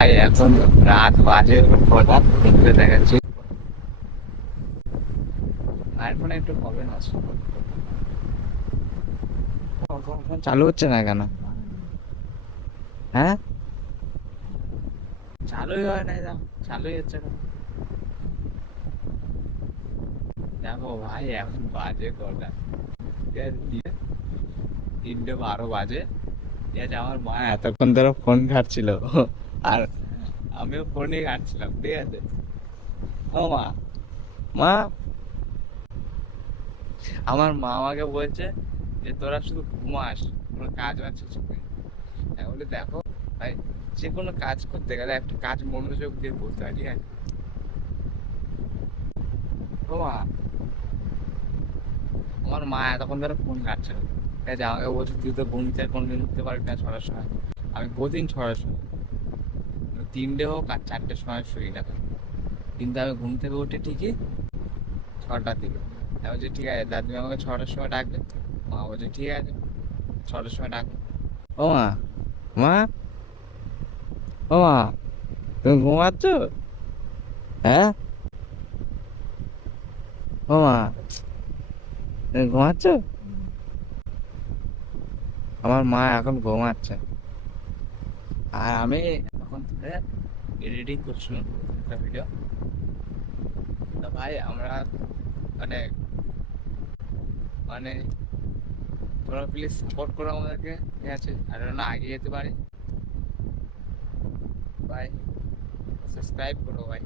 ভাই এখন রাত বাজে কটা তিনটে দেখাচ্ছি। মায়ের ফোনে একটু প্রবলেম আছে, ফোন চালু হচ্ছে না কেন? হ্যাঁ, চালুই হয় না, দাও চালুই হচ্ছে না। দেখো ভাই এখন বাজে কটা, ঠিক আছে, 3:12 বাজে। ঠিক আছে, আমার মা এতক্ষণ ধরে ফোন ঘাটছিল আর আমিও ফোনই ঘাটছিলাম, ঠিক আছে। ও মা, মা, আমার মা আমাকে বলছে যে তোরা শুধু ঘুমাস, কোনো কাজ বাজ কিছু নেই। আমি বলি দেখো ভাই, যে কোনো কাজ করতে গেলে একটা কাজ মনোযোগ দিয়ে করতে হয়, ঠিক আছে। ও মা, আমার মা এতক্ষণ ধরে ফোন ঘাটছে, ঠিক আছে, আমাকে বলছে তুই তো ঘুমতে কোনদিন উঠতে পারবি না ছটার সময়। আমি প্রতিদিন ছটার সময়, 3টে হোক আর 4টের সময় শুই না কেন, কিন্তু আমি ঘুম থেকে উঠে ঠিকই 6টার দিকে। আমি বলছি ঠিক আছে দাদু আমাকে 6টার সময় ডাকবে। মা বলছে ঠিক আছে, 6টার সময় ডাকবে। ও মা, মা, ও মা, তুমি ঘুমাচ্ছ? হ্যাঁ, ও মা, তুমি ঘুমাচ্ছ? আমার মা এখন ঘুমাচ্ছে আর আমি এখন থেকে এডিটিং করছিলাম একটা ভিডিও। তো ভাই আমরা মানে মানে তোমরা প্লিজ সাপোর্ট করো আমাদেরকে, ঠিক আছে, আর না এগিয়ে যেতে পারি। ভাই সাবস্ক্রাইব করো ভাই।